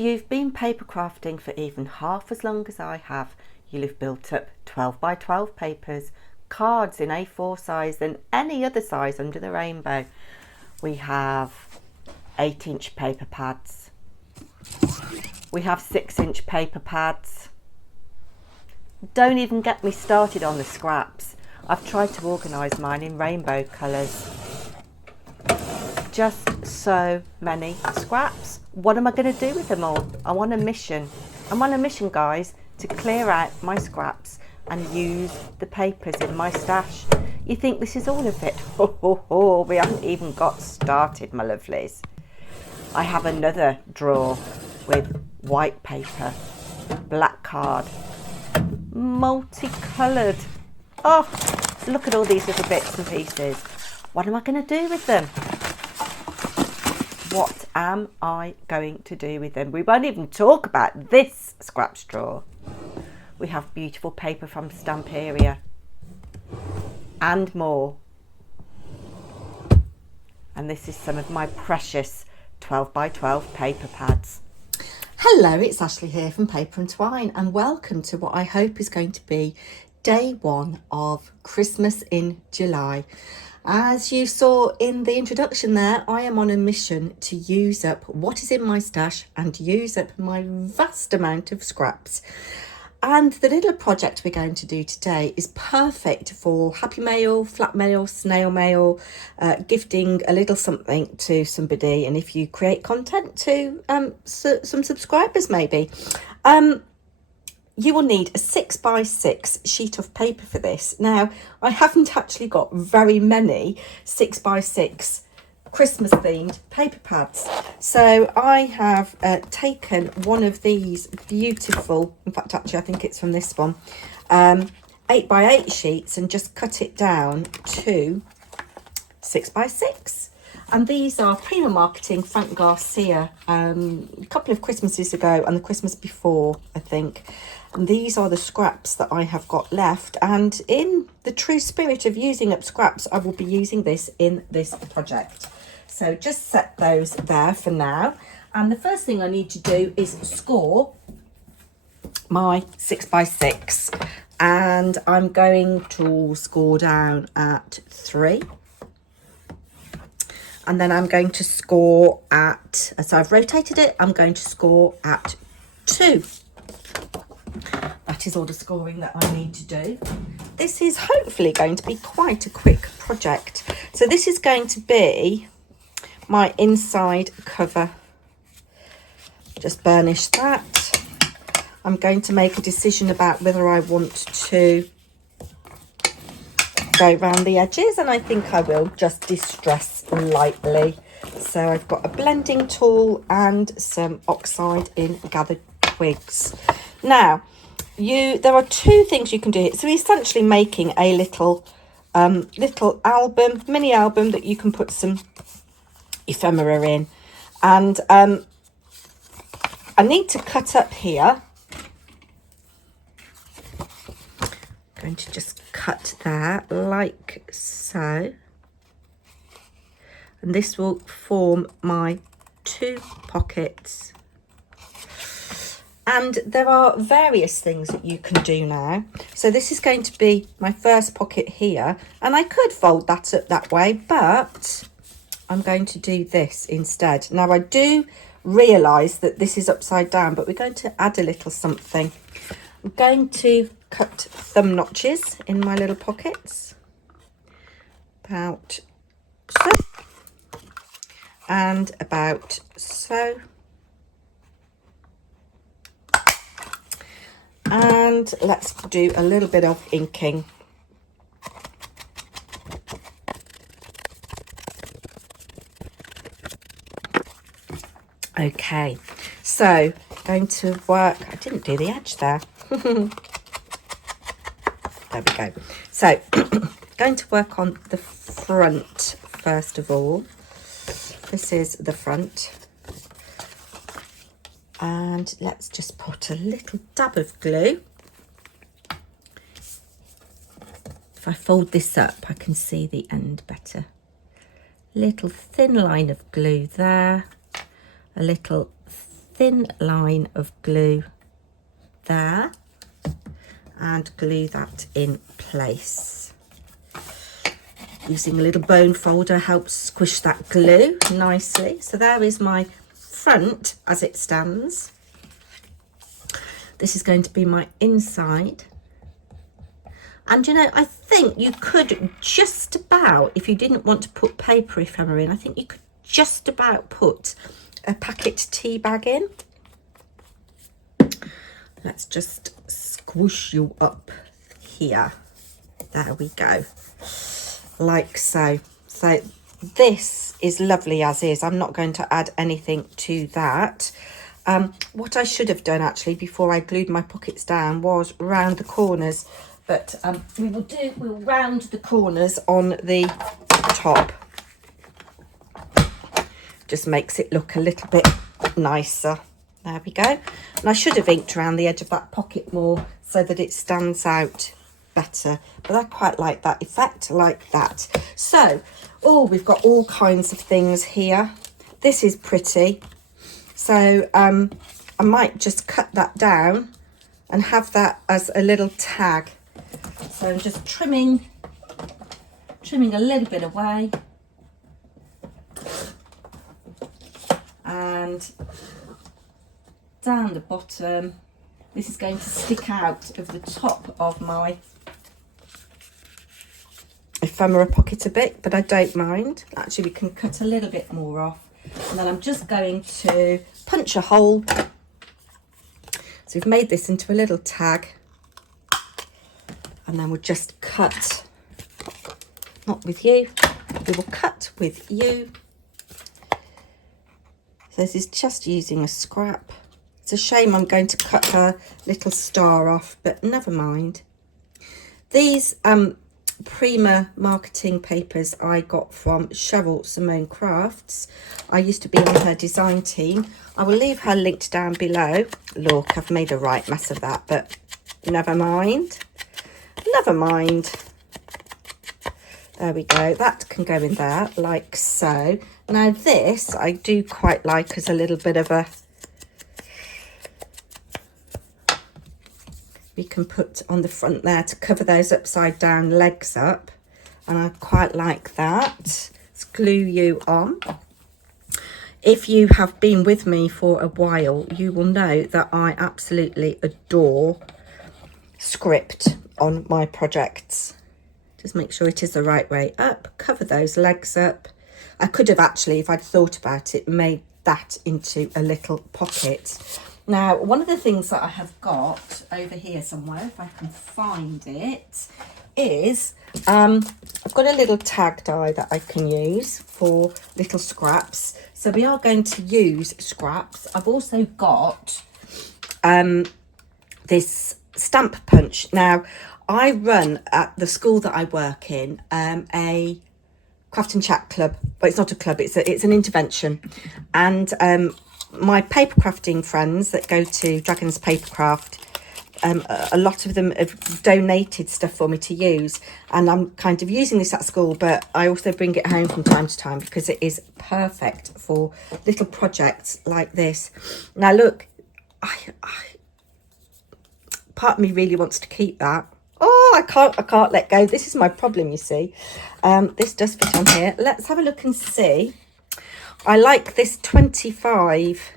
you've been paper crafting for even half as long as I have, you'll have built up 12 by 12 papers, cards in A4 size and any other size under the rainbow. We have 8-inch paper pads. We have 6-inch paper pads. Don't even get me started on the scraps. I've tried to organise mine in rainbow colours. Just so many scraps. What am I going to do with them all? I'm on a mission. I'm on a mission, guys, to clear out my scraps and use the papers in my stash. You think this is all of it? We haven't even got started, my lovelies. I have another drawer with white paper, black card, multicoloured. Oh, look at all these little bits and pieces. What am I going to do with them? What am I going to do with them? We won't even talk about this scraps drawer. We have beautiful paper from Stamperia and more. And this is some of my precious 12 by 12 paper pads. Hello, it's Ashley here from Paper&Twine and welcome to what I hope is going to be day one of Christmas in July. As you saw in the introduction there, I am on a mission to use up what is in my stash and use up my vast amount of scraps. And the little project we're going to do today is perfect for happy mail, flat mail, snail mail, gifting a little something to somebody, and if you create content to some subscribers maybe. You will need a 6x6 sheet of paper for this. Now, I haven't actually got very many 6x6 Christmas themed paper pads. So I have taken one of these beautiful, in fact, actually, I think it's from this one, 8x8 sheets and just cut it down to 6x6. And these are Prima Marketing, Frank Garcia, a couple of Christmases ago and the Christmas before, I think. And these are the scraps that I have got left. And in the true spirit of using up scraps, I will be using this in this project. So just set those there for now. And the first thing I need to do is score my 6x6. And I'm going to score down at 3. And then I'm going to score at, as I've rotated it, I'm going to score at 2. That is all the scoring that I need to do. This is hopefully going to be quite a quick project. So this is going to be my inside cover. Just burnish that. I'm going to make a decision about whether I want to go around the edges, and I think I will just distress lightly. So I've got a blending tool and some oxide in gathered twigs. Now, there are two things you can do here. So essentially making a little album, mini album that you can put some ephemera in. And I need to cut up here. I'm going to just cut there like so. And this will form my 2 pockets. And there are various things that you can do now. So this is going to be my first pocket here. And I could fold that up that way, but I'm going to do this instead. Now, I do realise that this is upside down, but we're going to add a little something. I'm going to cut thumb notches in my little pockets. About so. And about so. And let's do a little bit of inking. Okay, so going to work, I didn't do the edge there. There we go. So going to work on the front first of all. This is the front. And let's just put a little dab of glue. If I fold this up, I can see the end better. Little thin line of glue there. A little thin line of glue there and glue that in place. Using a little bone folder helps squish that glue nicely. So there is my front as it stands. This is going to be my inside. And you know, I think you could just about, if you didn't want to put paper ephemera in, I think you could just about put a packet tea bag in. Let's just squish you up here. There we go. Like so. So this is lovely as is. I'm not going to add anything to that. What I should have done actually before I glued my pockets down was round the corners, but we'll round the corners on the top. Just makes it look a little bit nicer. There we go. And I should have inked around the edge of that pocket more so that it stands out better, but I quite like that effect like that. So we've got all kinds of things here. This is pretty. So I might just cut that down and have that as a little tag. So I'm just trimming a little bit away, and down the bottom. This is going to stick out of the top of my ephemera pocket a bit, but I don't mind. Actually, we can cut a little bit more off. And then I'm just going to punch a hole. So we've made this into a little tag. And then we'll just cut, not with you, we will cut with you. So this is just using a scrap. It's a shame I'm going to cut her little star off, but never mind. These Prima Marketing papers I got from Cheryl Simone Crafts. I used to be on her design team. I will leave her linked down below. Look, I've made a right mess of that, but never mind. Never mind. There we go. That can go in there like so. Now this I do quite like as a little bit of a, we can put on the front there to cover those upside down legs up, and I quite like that. Let's glue you on. If you have been with me for a while, you will know that I absolutely adore script on my projects. Just make sure it is the right way up, cover those legs up. I could have actually, if I'd thought about it, made that into a little pocket. Now, one of the things that I have got over here somewhere, if I can find it, is I've got a little tag die that I can use for little scraps. So we are going to use scraps. I've also got this stamp punch. Now, I run at the school that I work in a craft and chat club. Well, it's not a club, it's an intervention. And my paper crafting friends that go to Dragon's Papercraft, a lot of them have donated stuff for me to use, and I'm kind of using this at school, but I also bring it home from time to time because it is perfect for little projects like this. Now look, I part of me really wants to keep that. Oh, I can't let go. This is my problem, you see. This does fit on here. Let's have a look and see. I like this 25,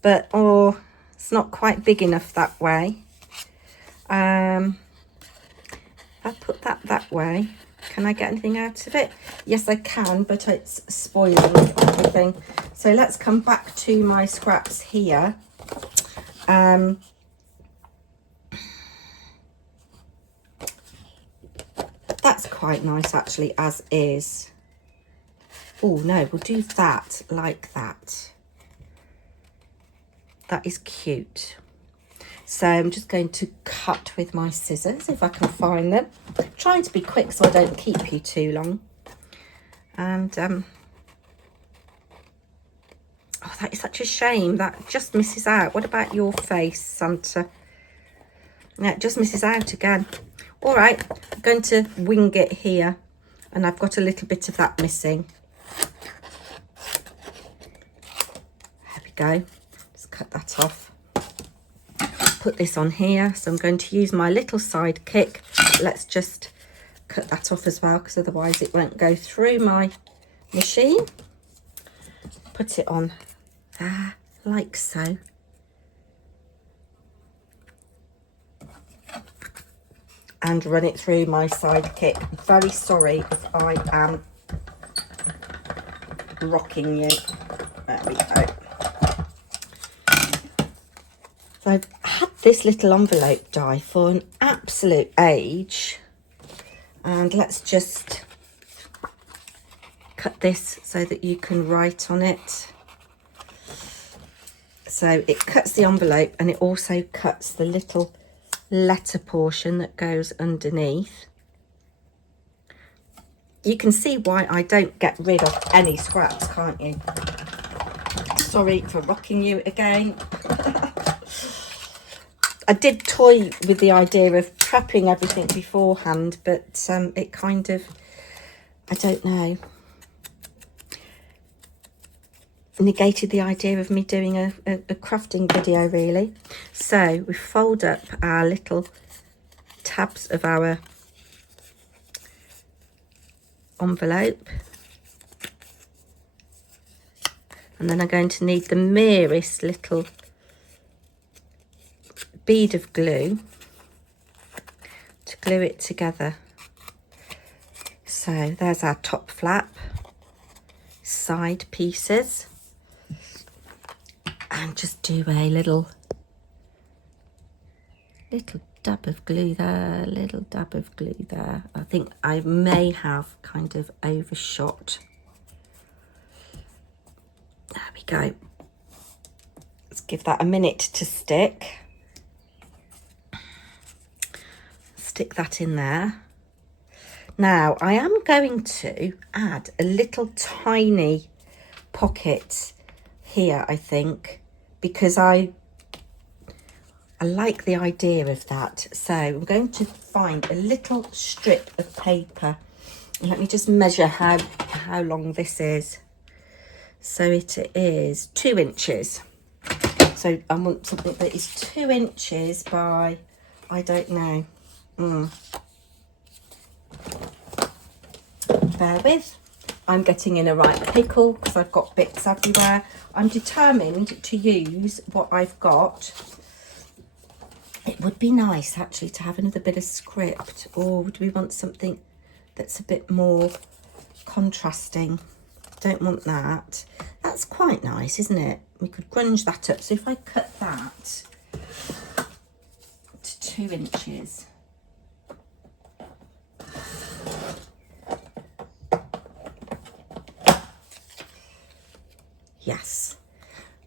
but it's not quite big enough that way. I put that way. Can I get anything out of it? Yes, I can, but it's spoiling everything. So let's come back to my scraps here. That's quite nice actually, as is. Oh no, we'll do that like that. That is cute. So I'm just going to cut with my scissors if I can find them. Trying to be quick so I don't keep you too long. And oh, that is such a shame. That just misses out. What about your face, Santa? Yeah, it just misses out again. All right, I'm going to wing it here, and I've got a little bit of that missing. There we go. Just cut that off. Put this on here, so I'm going to use my little sidekick. Let's just cut that off as well, because otherwise it won't go through my machine. Put it on there, like so. And run it through my sidekick. I'm very sorry if I am rocking you. There we go. So I've had this little envelope die for an absolute age. And let's just cut this so that you can write on it. So it cuts the envelope, and it also cuts the little letter portion that goes underneath. You can see why I don't get rid of any scraps, can't you? Sorry for rocking you again. I did toy with the idea of prepping everything beforehand, but it kind of, I don't know, negated the idea of me doing a crafting video, really. So we fold up our little tabs of our envelope, and then I'm going to need the merest little bead of glue to glue it together. So there's our top flap, side pieces, and just do a little dab of glue there, little dab of glue there. I think I may have kind of overshot. There we go. Let's give that a minute to stick. Stick that in there. Now I am going to add a little tiny pocket here, I think, because I like the idea of that. So I'm going to find a little strip of paper. Let me just measure how long this is. So it is 2 inches. So I want something that is 2 inches by, I don't know. Bear with. I'm getting in a right pickle because I've got bits everywhere. I'm determined to use what I've got. It would be nice actually to have another bit of script, or would we want something that's a bit more contrasting? Don't want that. That's quite nice, isn't it? We could grunge that up. So if I cut that to 2 inches. Yes.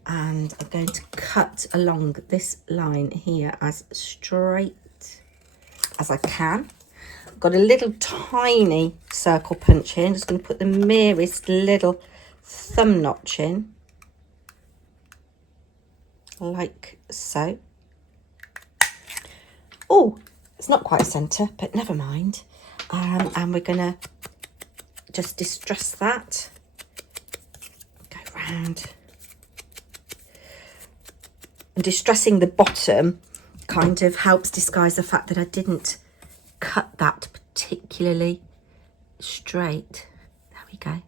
And I'm going to cut along this line here as straight as I can. I've got a little tiny circle punch here. I'm just going to put the merest little thumb notch in, like so. Oh, it's not quite centre, but never mind. And we're going to just distress that. Go round. And distressing the bottom kind of helps disguise the fact that I didn't cut that particularly straight. There we go.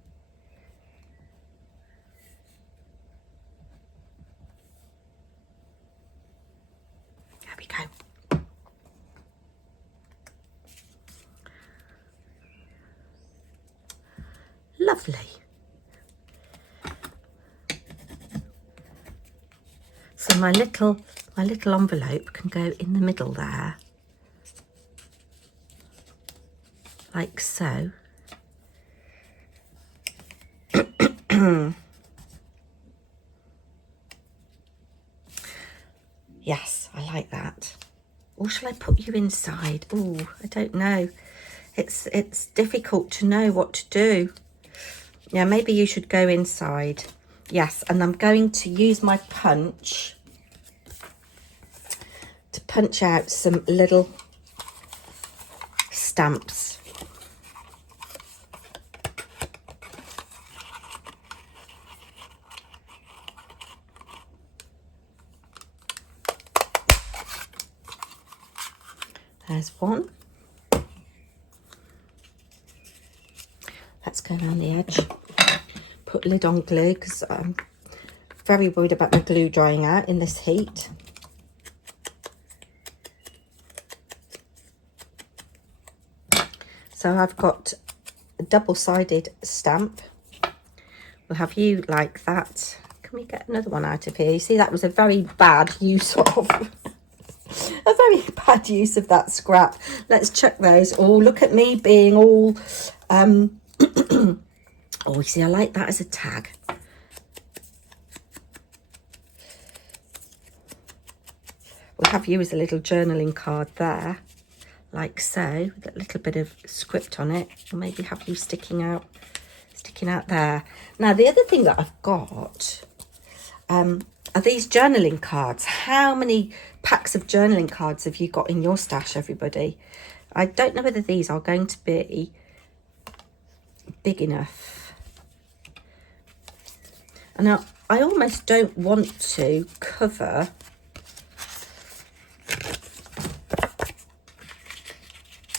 There we go. Lovely. So my little envelope can go in the middle there, like so. Yes, I like that. Or shall I put you inside? Oh, I don't know. It's difficult to know what to do. Yeah, maybe you should go inside. Yes, and I'm going to use my punch to punch out some little stamps. There's one. Let's go around the edge. Put lid on glue because I'm very worried about my glue drying out in this heat. So I've got a double-sided stamp. We'll have you like that. Can we get another one out of here? You see, that was a very bad use of a very bad use of that scrap. Let's chuck those. Oh, look at me being all oh, you see, I like that as a tag. We'll have you as a little journaling card there, like so, with a little bit of script on it. Or maybe have you sticking out there. Now, the other thing that I've got are these journaling cards. How many packs of journaling cards have you got in your stash, everybody? I don't know whether these are going to be big enough. And now, I almost don't want to cover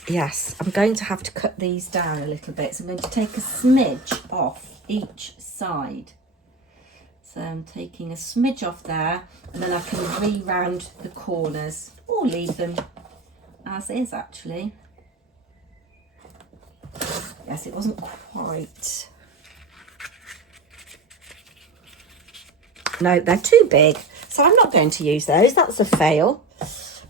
yes, I'm going to have to cut these down a little bit. So I'm going to take a smidge off each side. So I'm taking a smidge off there, and then I can re-round the corners or leave them as is, actually. Yes, it wasn't quite. No, they're too big. So I'm not going to use those. That's a fail.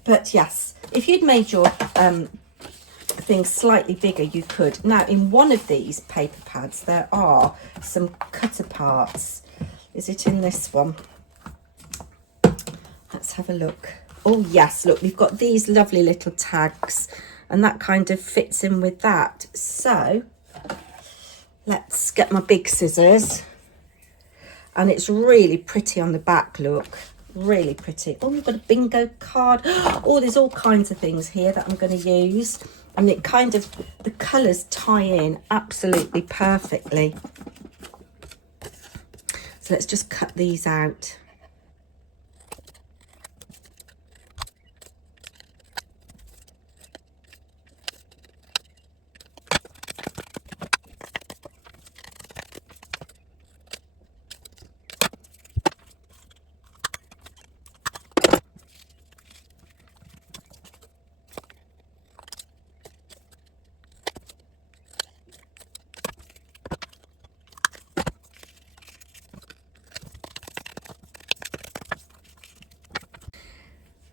But yes, if you'd made your thing slightly bigger, you could. Now, in one of these paper pads, there are some cutter parts. Is it in this one? Let's have a look. Oh yes, look, we've got these lovely little tags, and that kind of fits in with that. So let's get my big scissors, and it's really pretty on the back, look, really pretty. Oh, we've got a bingo card. Oh, there's all kinds of things here that I'm going to use, and it kind of, the colours tie in absolutely perfectly. So let's just cut these out.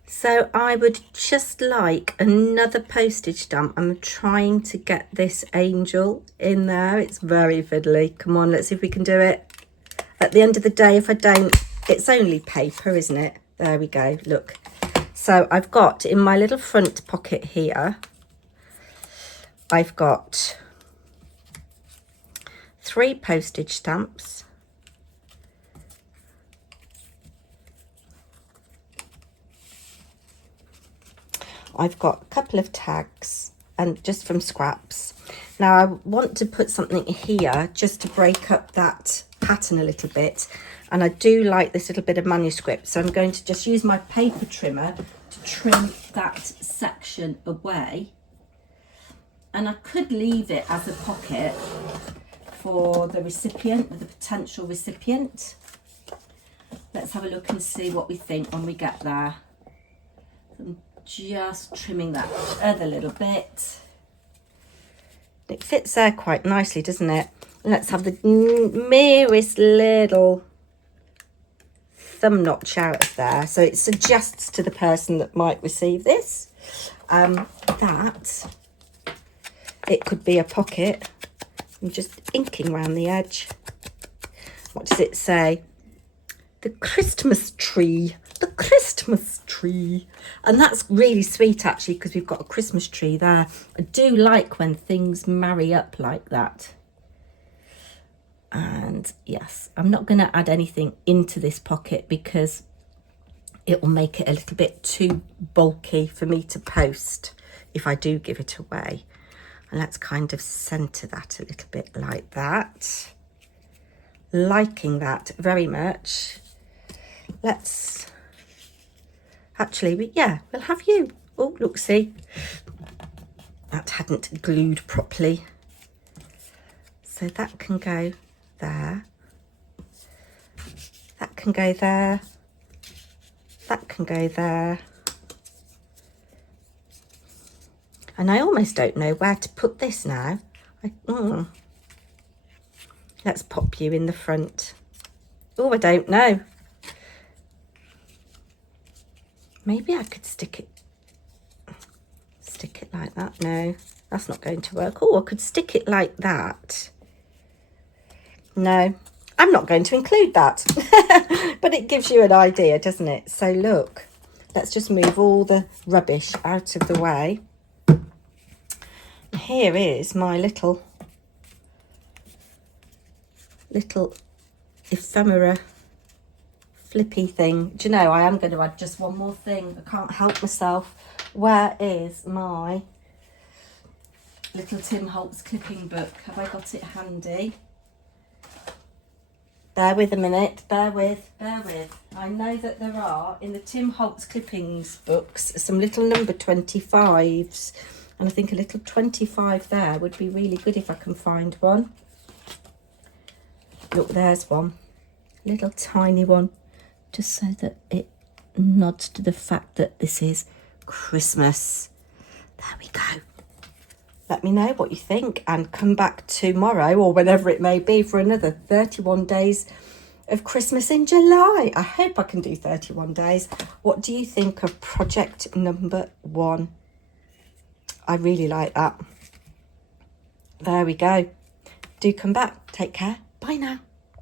So I would just like another postage stamp. I'm trying to get this angel in there. It's very fiddly. Come on, let's see if we can do it. At the end of the day, if I don't, it's only paper, isn't it? There we go, look. So I've got in my little front pocket here, I've got 3 postage stamps. I've got a couple of tags, and just from scraps. Now I want to put something here just to break up that pattern a little bit, and I do like this little bit of manuscript, so I'm going to just use my paper trimmer to trim that section away. And I could leave it as a pocket for the recipient, the potential recipient. Let's have a look and see what we think when we get there. Just trimming that other little bit. It fits there quite nicely, doesn't it? Let's have the merest little thumb notch out of there, so it suggests to the person that might receive this that it could be a pocket. I'm just inking around the edge. What does it say? The Christmas tree. The Christmas tree. And that's really sweet, actually, because we've got a Christmas tree there. I do like when things marry up like that. And yes, I'm not going to add anything into this pocket because it will make it a little bit too bulky for me to post if I do give it away. And let's kind of centre that a little bit like that. Liking that very much. Let's actually, we'll have you. Oh, look, see, that hadn't glued properly. So that can go there. That can go there. That can go there. And I almost don't know where to put this now. Let's pop you in the front. Oh, I don't know. Maybe I could stick it like that. No, that's not going to work. Oh, I could stick it like that. No, I'm not going to include that. But it gives you an idea, doesn't it? So look, let's just move all the rubbish out of the way. Here is my little ephemera flippy thing. Do you know, I am going to add just one more thing. I can't help myself. Where is my little Tim Holtz clipping book? Have I got it handy? Bear with a minute. Bear with. I know that there are, in the Tim Holtz clippings books, some little number 25s. And I think a little 25 there would be really good if I can find one. Look, there's one. Little tiny one. Just so that it nods to the fact that this is Christmas. There we go. Let me know what you think and come back tomorrow or whenever it may be for another 31 days of Christmas in July. I hope I can do 31 days. What do you think of project number 1? I really like that. There we go. Do come back. Take care. Bye now.